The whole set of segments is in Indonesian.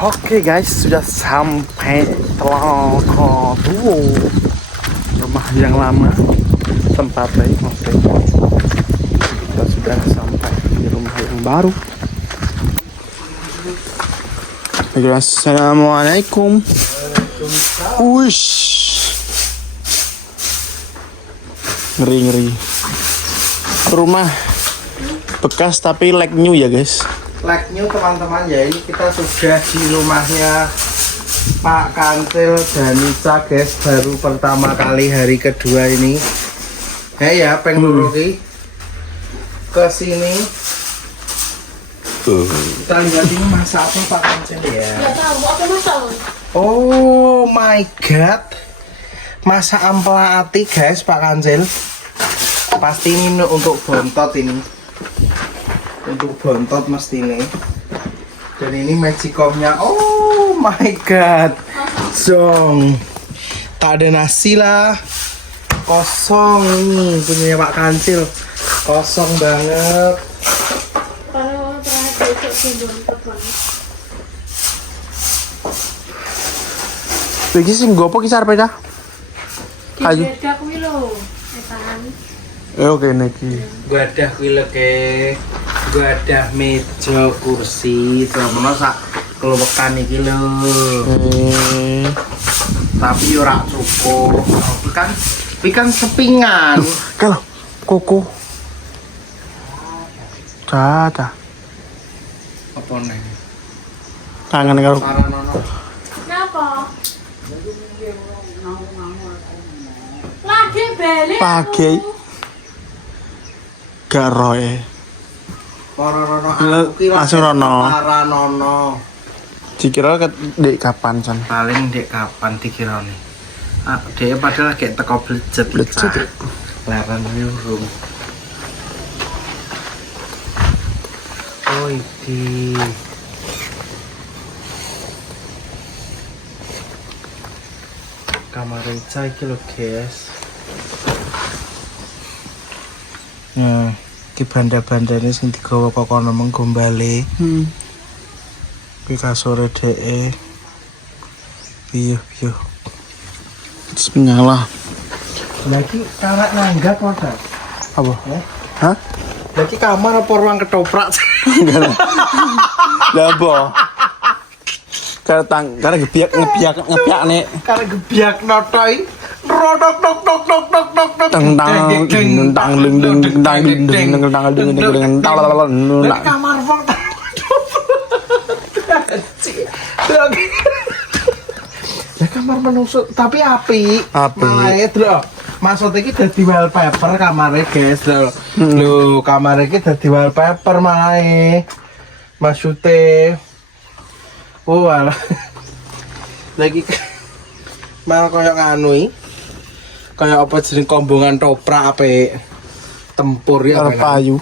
Oke guys, sudah sampai Tlokoduo, rumah yang lama tempatnya. Oke, kita sudah sampai di rumah yang baru. Assalamualaikum. Uish, ngeri. Rumah bekas tapi like new ya guys. Like new teman-teman ya, ini kita sudah di rumahnya Pak Kancil dan Ica guys, baru pertama kali hari kedua ini. Ya pengen ke sini. Kita lihat ini masak apa Pak Kancil ya? Nggak tahu apa masak. Oh my god, masak ampela ati guys Pak Kancil. Pasti ini untuk bontot ini. Untuk bontot mesti ini. Dan ini magicomnya. Oh my god. Zong. Tak ada nasi lah. Kosong ini punya Pak Kancil. Kosong banget. Kalau terakhir besok sih bontot banget. Iki sing gopo ki sarepe ta? Kayu. Beda kuwi lho. Etan. Oke niki. Wadah kuwi leke. Wadah meja kursi temen sak keluwekan iki lho. Tapi ora cukup. Ikan sepingan. Kalau koko. Caca. Apa neng? Kangen karo Paranono. Kenapa? Lagi balik. pagi. Garoe. Paranono Langsung rono. Paranono. Dikira dek kapan san? Paling dek kapan dikirane? Dek padahal kayak teko blejet. Larang nyurung. Oh iki. Kamar Ica iki lho guys. Nah, iki banda-bandane sing digawa kok kono menggombale. Iki kasore dheke. Piye. Bismillah. Lagi karak nanggap ora? Apa? Hah? Lagi kamar apa ruang ketoprak? Lah apa? Karena ngebiak nih. Karena gebiak notoi. Rodok dok. Lagi kamar ruang lagi. Lah kamar menusuk tapi api. Malah lho. Maksud iki dadi wallpaper kamare guys lho. Lho, kamar iki dadi wallpaper malah. Maksude oh alah. Lagi malah koyo nganu iki. Kayak apa jeneng kombongan toprak ape tempur ya Kalau payu,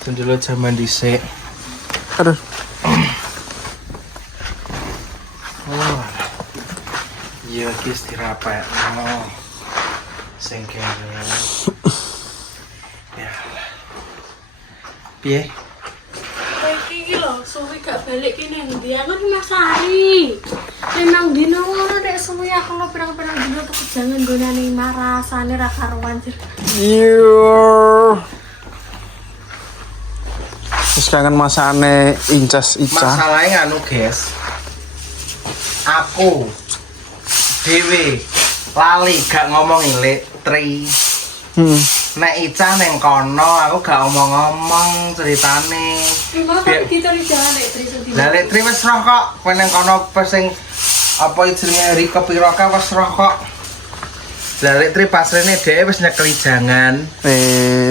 Sendelo zaman dhisik. Aduh. Oh. Iya iki dirapekno. Sing kene. Ya. Piye? Iki lho, suwi gak balik kene ndi? Aku di Masari. Memang dino ngono nek suwi aku lo pirang-pirang dino tuh jangan gonane marasane ra karuan. Yo. Terus kangen masane Incas Ica. Masalahnya anu guys. Aku dewe lali gak ngomong Lek Tri. Nek Ica neng kono aku gak omong-omong ceritane. Gimana tak dicari jalan Lek Tri sedih. Lah Lek Tri wis roh kok, kowe neng kono pesing apa jenenge hari kepiro ka wis roh kok. Lah Lek Tri pasrene dhewe wis nyekeli jangan.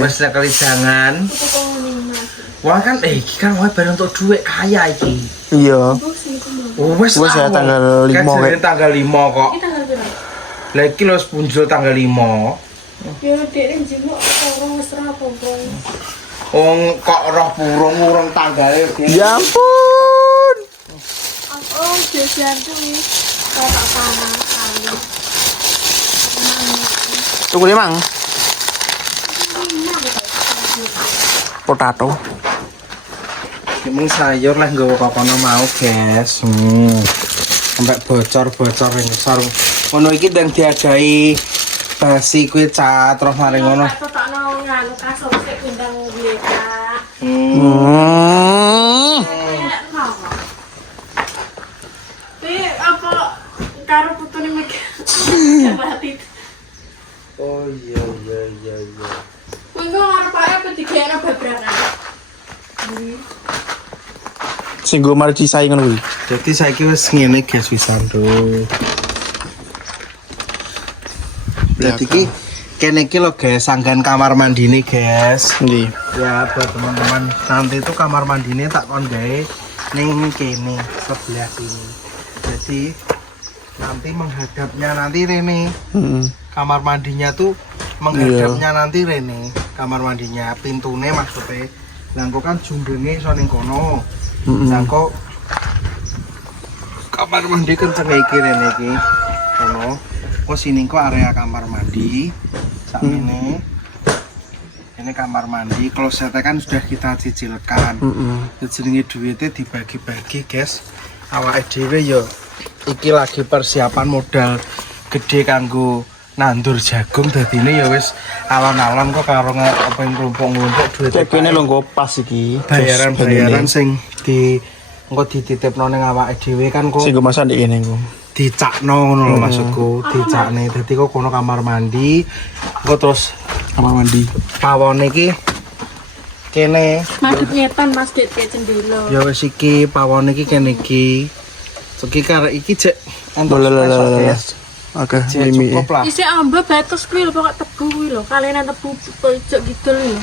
Wis nyekeli jangan. Wah kan iki kan wae bareng untuk duit kaya iki. Iya. Oh wis ya tanggal 5 kan tanggal 5 kok. Iki tanggal berapa? Lah iki lho punjul tanggal 5. Ya dekne jemuk orang wis ra apa-apa. Wong kok roh burung tanggale. Ya ampun. Oh, jajan tuh nih. Kayak tanah kali. Tunggu limang. potato. Ini sayur lah nggawa kokono mau, guys. Sampai bocor-bocor yang besar. Ngono iki ndang diadahi basi kuwi Cak, terus mari ngono. Tokno nganu kasur sik gendang piye, Kak. Apa karo putune mek mati. Oh iya. Mengko arep apa digekno bebrakan. Sing go mari cisai ngono kuwi. Jadi saiki wis ngene guys wisan tuh. Berarti ki kene iki lho guys, sanggan kamar mandi nih guys. Nggih. Ya buat teman-teman, nanti itu kamar mandinya tak kon gawe ning kene sebelah sini. Jadi nanti menghadapnya nanti Rene. Kamar mandinya tuh menghadapnya nanti Rene. Kamar mandinya pintune maksudnya. Lah kok kan jumbenge iso ning kono. Lah kok kamar mandi kenceng iki Rene iki. Kono. Kok sini kok area kamar mandi. Sak ini. Ini kamar mandi, klosetnya kan sudah kita cicilkan. Jenenge duitnya dibagi-bagi, guys. Awake dhewe yo iki lagi persiapan modal gede kanggo nandur jagung, dadine ya wis alon-alon kok karo apa yang nglumpuk-nglumpuk duit. Kene lho nggo pas iki. Bayaran sing di engko dititipno ning awake dhewe kan kok Sing go masak ndek kene engko. dicakno ngono lho maksudku, dicakne. Dadi kok kono kamar mandi, engko terus Kamar mandi. pawone iki kene. Madhep ngetan Mas Dik ke cendela. Ya wis iki pawone iki kene iki. Iki karek iki cek Lha. Oke, mimi. cukup lah. Isih amba batas kuwi lho pokok tebu kuwi lho. Kalian tebu pojok gitu lho.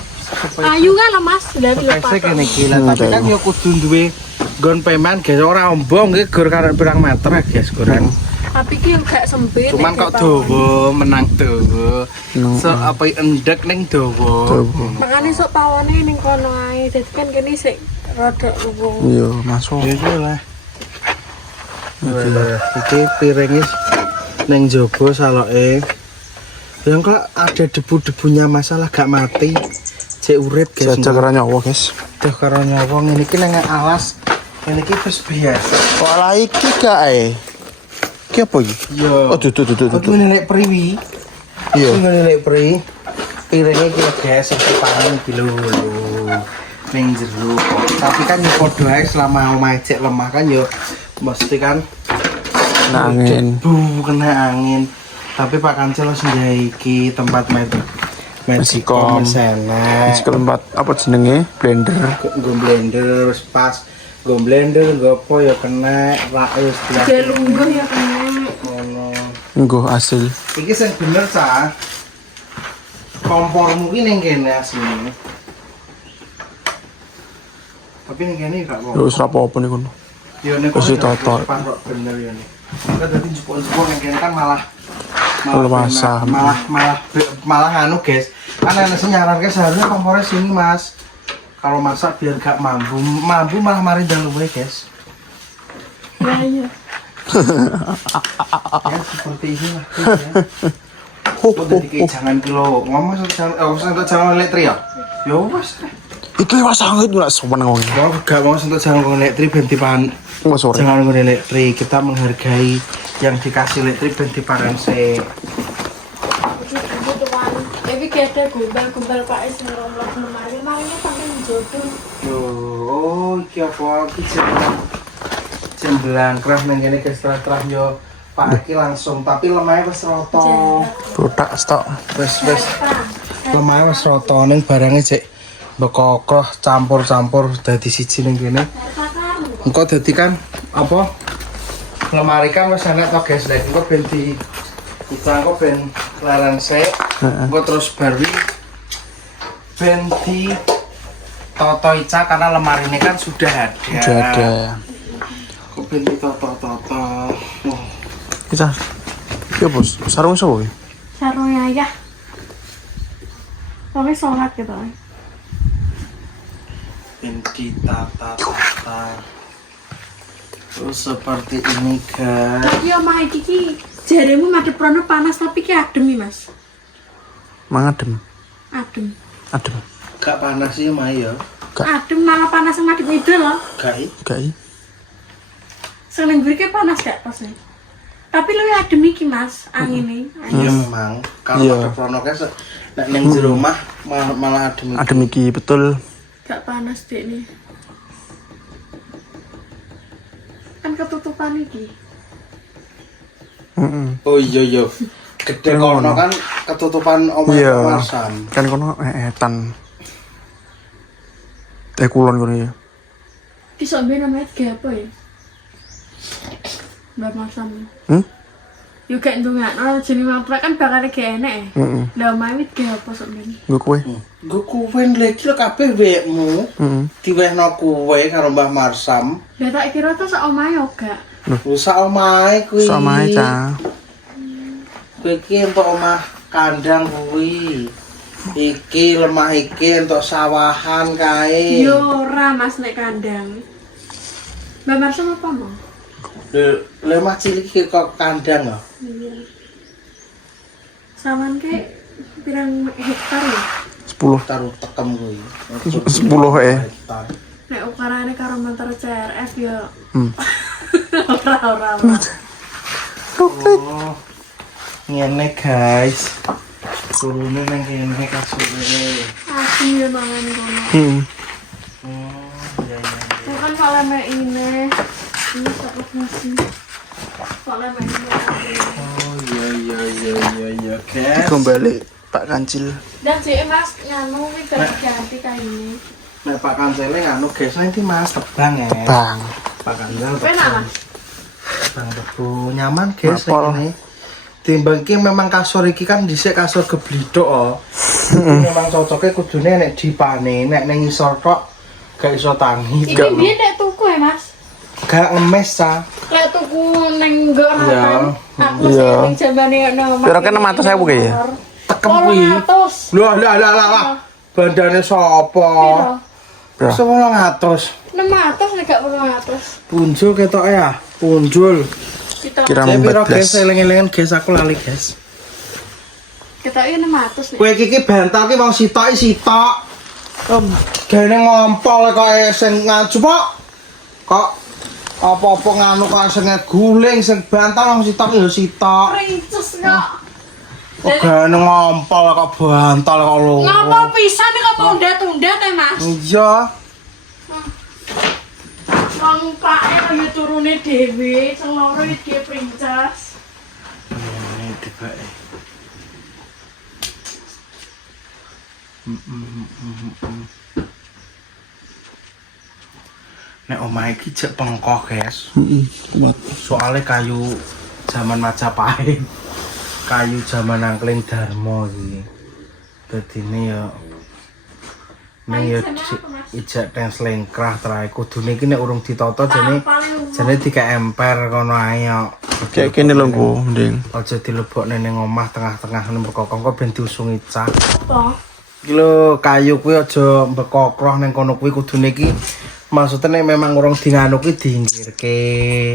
Ayu kan lho Mas, gawe lho Pese kene iki lah, tapi kan yo kudu duwe nggon peman guys, ora ombong iki gur karek pirang meter ya guys, goran. Tapi ki gak sempit. Cuman kok dawa, menang dawa. So apa endek ning dawa. Makane sok pawone ning kono ae. Dadi kan kene sik rada luwung. Iya, masuk. Iki lah. Iki piringnya neng jogo saloke. Yang kok ada debu-debunya masalah gak mati. Cek urip guys. Jajal karo nyawa, guys. Tuh karo nyawa ngene iki nang alas. Ngene iki wis biasa. Kok ala iki gak ae? Ki apa iki? Yo. Oh, tuh. Aku nenek priwi. Iya. Aku nenek pri. Piringnya iki guys sing dipangan iki lho. Ning jero. Tapi kan yo padha ae selama omahe cek lemah kan yo mesti kan Kena angin. kena angin. Tapi Pak Kancil wis nggawe iki tempat Magicom. sana. Wis kelembat apa jenenge? Blender. Nggo blender wis pas. Nggo blender nggo apa ya kena rak wis Dia lungguh ya kene. ngono. Nggo hasil. Iki sing bener Cak. Kompormu ki ning kene asline. Tapi ning kene gak apa. Wis ora apa-apa niku. Ya nek Wis ditotok. bener ya nek. Kan dadi jupuk-jupuk ning kene kan malah Lewasan. malah anu guys. Kan ana sing nyaranke seharusnya kompornya sini Mas. Kalau masak biar gak mampu malah mari daluwe guys. Ya. Ya seperti ini lah guys, ya. Jadi jangan kilo ngomong sentuh jangan elektrik ya. Ya wes. Iki wis sanget ora seneng wong. Kalau gak mau sentuh jangan elektrik benti pan. Wis sore. Jangan nggon elektrik, kita menghargai yang dikasih elektrik benti paran se. Tapi kayak ada gumbal-gumbal Pak Is ngeromlok lemari. Lemarinya pakai jodoh. Oh, iki apa iki jembelang kerah nang kene guys terah yo Pak iki langsung tapi lemahnya wis roto. Botak stok. Wis lemahnya wis roto ning barangnya cek bekokoh campur-campur dadi siji ning kene. Engko dadi kan apa? Lemari kan wis enak to guys, lek engko ben dicangko ben leren sik. Engko terus barwi ben di toto Ica karena lemari ini kan sudah ada. Sudah ada. Kok ben di toto. Wah, Kita. Ya, Bos. Sarung sapa iki? Sarung ayah. Pokoknya sholat gitu. ben ditata-tata. Terus seperti ini guys. Iya mah iki jaremu madhep rono panas tapi ki adem iki Mas. Mangadem. Adem. Adem. Gak panas sih Mai ya. Adem malah panas sama adem itu loh. Gak. Seneng gue kayak panas gak pas nih. Tapi lu ya adem iki mas, angin nih. Iya memang. Kalau ada pronoknya nek ning jero omah malah adem. Adem iki betul. Gak panas dek nih. Kan ketutupan iki. Oh iya. Gede kono kan ketutupan omah kawasan. Kan kono etan. Kulon kono ya. Kisah ben namanya gak apa ya? Mbak Masam. Yo gak ndongakno jeneng maprak kan bakal gak enek ya. Lah mawit gak apa sok ben. Nggo kowe. Nggo kowe lagi lho kabeh wekmu. Diwehno kowe karo Mbah Marsam. Lah tak kira tuh sak omahe yo gak. Sak omahe kuwi. Sak omahe Cah. Kowe iki entuk omah kandang kuwi. Iki lemah iki entuk sawahan kae. Yo ora Mas nek kandang. Mbak Marsam apa mau? Lemah cilik iki kok kandang lho. Iya. Sawan ke pirang hektar ya? 10. Taruh tekem kuwi. 10 hektar. Nek ukarane karo motor CRF ya. Ora. Oh. Ngene guys. Turune nang kene kasure. Aku ya mangan kono. Iya. Bukan kalau mek ini tak nasi. Kalau mek ini. Oh iya guys. Kembali Pak Kancil. Dan sih Mas nganu iki ganti kayak ini. Nek Pak Kancele nganu guys nanti Mas tebang ya. Bang. Pak Kancel. Penak Mas. Tebang tebu nyaman guys Napol. ini. Timbang iki memang kasur iki kan dhisik kasur geblidok oh. Memang cocoknya kudune nek dipane, nek ning isor tok gak iso tangi. Iki biyen nek tuku ya Mas. Gak ngemes ta. Lek tuku ning nggo Iya. Aku sing jambane ono. Piro kan 600.000 ki ya? Tekem kuwi. 800. Lah. Bandane sapa? Piro? 800. 600 nek gak 800. Punjul ketoke ya. Punjul. Kira Saya piro guys, 14. eling-elingan guys aku lali guys. Kita ini 600 nih. Kowe iki bantal ki wong sitok. Gene ngompol kok sing ngaju kok. Kok apa-apa nganu kok sing guling sing bantal wong sitok ya sitok. Princess kok. Kok gene ngompol kok bantal kok lho. Ngapa pisan kok tunda-tunda teh Mas? Iya. Wong pake kaya turune dhewe, sing loro iki princess. Ini tibake. Nek omah iki jek pengkoh, guys. Soale kayu zaman Majapahit. Kayu zaman Angkling Darmo iki. Dadine ya ning ya ijak ten slengkrah trae kudune iki nek urung ditata jane dika emper kono ae yo. Kayak kene lho nggo mending. Aja dilebokne ning omah tengah-tengah mbekokong kok ben diusungi cah. Apa? Iki lho kayu kuwi aja mbekokroh ning kono kuwi kudune iki maksudnya nek memang urung dinganu kuwi diinggirke.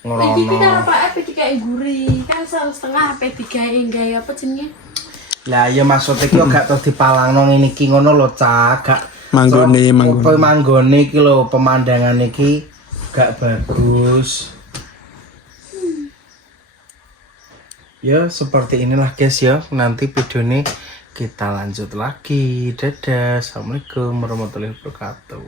Ngono. Iki karo Pak P dikai guri, kan 1,5 P digawe gawe apa jenenge? Lah ya maksudnya iki gak terus dipalangno ngene iki ngono lho cah, gak Manggone. Manggone iki lho pemandangan iki gak bagus. Ya seperti inilah guys ya. Nanti video ini kita lanjut lagi. Dadah. Assalamualaikum warahmatullahi wabarakatuh.